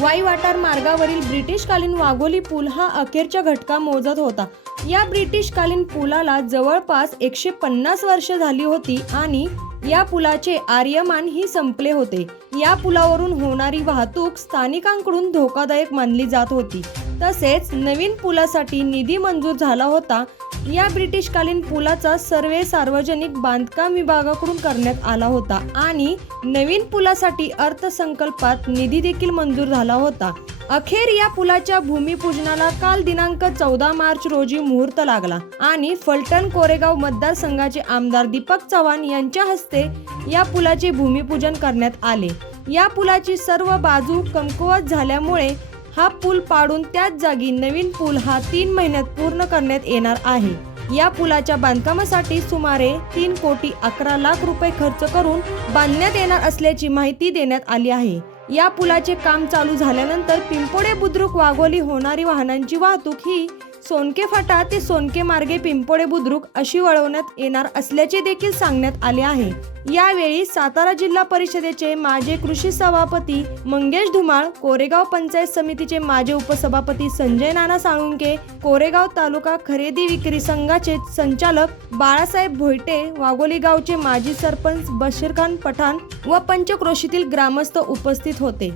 वाई वाटार मार्गावरील ब्रिटिशकालीन वाघोली पूल हा अखेरच्या घटका मोजत होता. या ब्रिटिशकालीन पुलाला जवळपास एकशे पन्नास वर्ष झाली होती आणि या पुलाचे आर्यमान ही संपले होते. या पुलावरून होणारी वाहतूक स्थानिकांकडून धोकादायक मानली जात होती. तसेच नवीन पुलासाठी निधी मंजूर झाला होता या ब्रिटिशकालीन पुलाचा सर्वे सार्वजनिक बांधकाम विभागाकडून करण्यात आला होता आणि नवीन पुलासाठी अर्थसंकल्पात निधी देखील मंजूर झाला होता. अखेर या पुलाच्या भूमिपूजनाला काल दिनांक चौदा मार्च रोजी मुहूर्त लागला आणि फलटण कोरेगाव मतदारसंघाचे आमदार दीपक चव्हाण यांच्या हस्ते या पुलाचे भूमिपूजन करण्यात आले. या पुलाची सर्व बाजू कमकुवत झाल्यामुळे हा पूल पाडून त्याच जागी नवीन पूल हा तीन महिन्यात पूर्ण करण्यात येणार आहे. या पुलाच्या बांधकामासाठी सुमारे तीन कोटी अकरा लाख रुपये खर्च करून बांधण्यात येणार असल्याची माहिती देण्यात आली आहे. या पुलाचे काम चालू झाल्यानंतर पिंपोडे बुद्रुक वाघोली होणारी वाहनांची वाहतूक ही सोनके फाटा ते सोनके मार्गे पिंपोडे बुद्रुक अशी वळवण्यात येणार असल्याचे देखील सांगण्यात आले आहे. यावेळी सातारा जिल्हा परिषदेचे माजी कृषी सभापती मंगेश धुमाळ कोरेगाव पंचायत समितीचे माजी उपसभापती संजय नाना साळुंके कोरेगाव तालुका खरेदी विक्री संघाचे संचालक बाळासाहेब भोयटे वाघोली गावचे माजी सरपंच बशीरखान पठाण व पंचक्रोशीतील ग्रामस्थ उपस्थित होते.